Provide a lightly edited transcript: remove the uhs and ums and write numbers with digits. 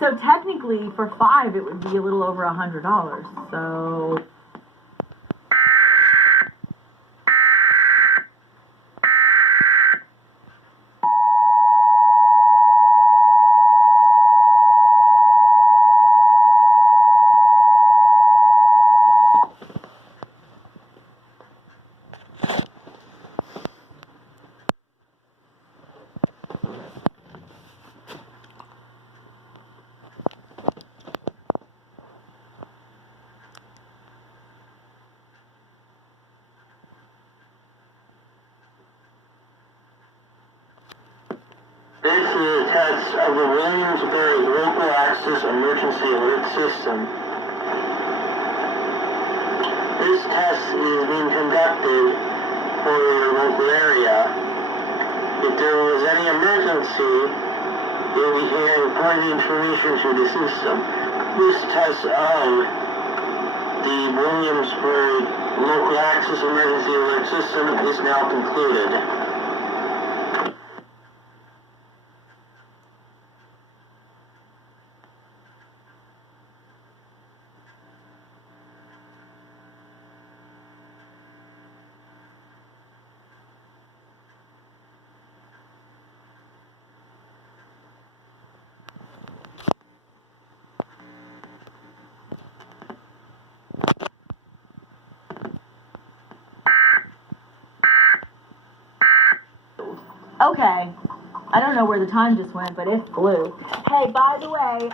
So technically for 5 it would be a little over $100. So This is a test of the Williamsburg Local Access Emergency Alert System. This test is being conducted for your local area. If there was any emergency, you'll be hearing important information to the system. This test of the Williamsburg Local Access Emergency Alert System is now concluded. okay, I don't know where the time just went, but it flew. Hey, by the way,